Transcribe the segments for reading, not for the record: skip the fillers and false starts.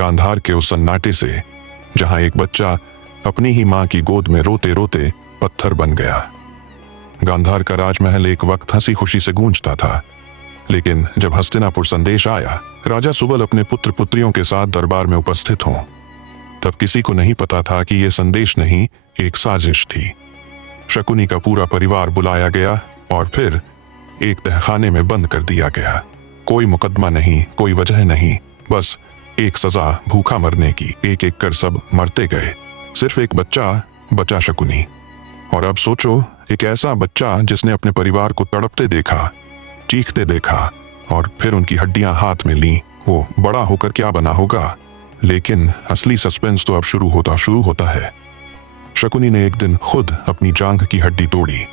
गांधार के उस सन्नाटे से जहां एक बच्चा अपनी ही मां की गोद में रोते रोते पत्थर बन गया। गांधार का राजमहल एक वक्त हंसी खुशी से गूंजता था, लेकिन जब हस्तिनापुर संदेश आया राजा सुबल अपने पुत्र पुत्रियों के साथ दरबार में उपस्थित हों, तब किसी को नहीं पता था कि यह संदेश नहीं, एक साजिश थी। शकुनी का पूरा परिवार बुलाया गया और फिर एक तहखाने में बंद कर दिया गया। कोई मुकदमा नहीं, कोई वजह नहीं, बस एक सजा भूखा मरने की। एक एक कर सब मरते गए, सिर्फ एक बच्चा बचा, शकुनी। और अब सोचो, एक ऐसा बच्चा जिसने अपने परिवार को तड़पते देखा, चीखते देखा और फिर उनकी हड्डियां हाथ में ली, वो बड़ा होकर क्या बना होगा। लेकिन असली सस्पेंस तो अब शुरू होता है। शकुनी ने एक दिन खुद अपनी जांघ की हड्डी तोड़ी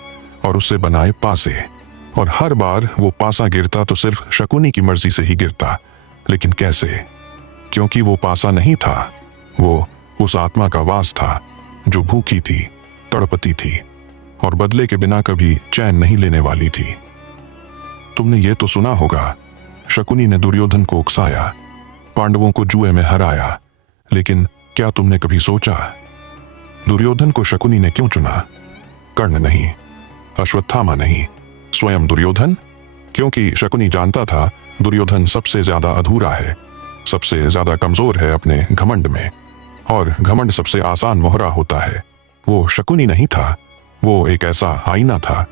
और उससे बनाए पासे, और हर बार वो पासा गिरता तो सिर्फ शकुनी की मर्जी से ही गिरता। लेकिन कैसे? क्योंकि वो पासा नहीं था, वो उस आत्मा का वास था जो भूखी थी, तड़पती थी और बदले के बिना कभी चैन नहीं लेने वाली थी। तुमने ये तो सुना होगा, शकुनी ने दुर्योधन को उकसाया, पांडवों को जुए में हराया। लेकिन क्या तुमने कभी सोचा, दुर्योधन को शकुनी ने क्यों चुना? कर्ण नहीं, अश्वत्थामा नहीं, स्वयं दुर्योधन। क्योंकि शकुनी जानता था दुर्योधन सबसे ज्यादा अधूरा है, सबसे ज्यादा कमजोर है अपने घमंड में, और घमंड सबसे आसान मोहरा होता है। वो शकुनी नहीं था, वो एक ऐसा आईना था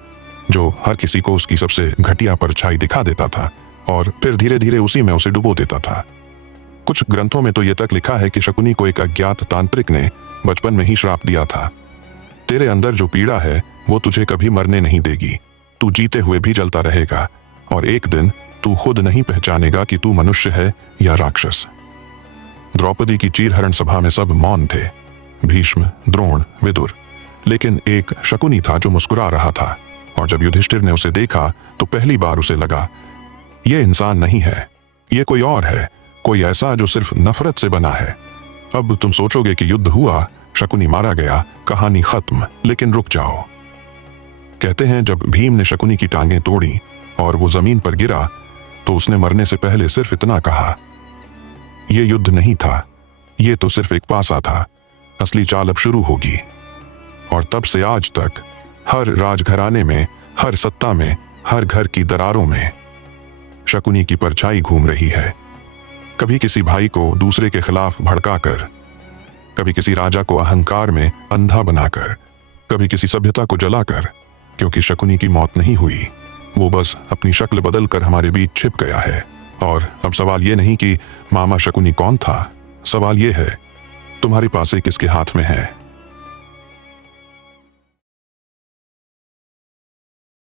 जो हर किसी को उसकी सबसे घटिया परछाई दिखा देता था और फिर धीरे धीरे उसी में उसे डुबो देता था। कुछ ग्रंथों में तो ये तक लिखा है कि शकुनी को एक अज्ञात तांत्रिक ने बचपन में ही श्राप दिया था, तेरे अंदर जो पीड़ा है वो तुझे कभी मरने नहीं देगी, तू जीते हुए भी जलता रहेगा और एक दिन तू खुद नहीं पहचानेगा कि तू मनुष्य है या राक्षस। द्रौपदी की चीरहरण सभा में सब मौन थे, भीष्म, द्रोण, विदुर, लेकिन एक शकुनी था जो मुस्कुरा रहा था। और जब युधिष्ठिर ने उसे देखा तो पहली बार उसे लगा, ये इंसान नहीं है, ये कोई और है, कोई ऐसा जो सिर्फ नफरत से बना है। अब तुम सोचोगे कि युद्ध हुआ, शकुनी मारा गया, कहानी खत्म, लेकिन रुक जाओ। कहते हैं जब भीम ने शकुनी की टांगें तोड़ी और वो जमीन पर गिरा तो उसने मरने से पहले सिर्फ इतना कहा, ये युद्ध नहीं था, ये तो सिर्फ एक पासा था, असली चाल अब शुरू होगी। और तब से आज तक हर राजघराने में, हर सत्ता में, हर घर की दरारों में शकुनी की परछाई घूम रही है। कभी किसी भाई को दूसरे के खिलाफ भड़काकर, कभी किसी राजा को अहंकार में अंधा बनाकर, कभी किसी सभ्यता को जलाकर। क्योंकि शकुनी की मौत नहीं हुई, वो बस अपनी शक्ल बदलकर हमारे बीच छिप गया है। और अब सवाल ये नहीं कि मामा शकुनी कौन था, सवाल ये है तुम्हारी पासे किसके हाथ में है।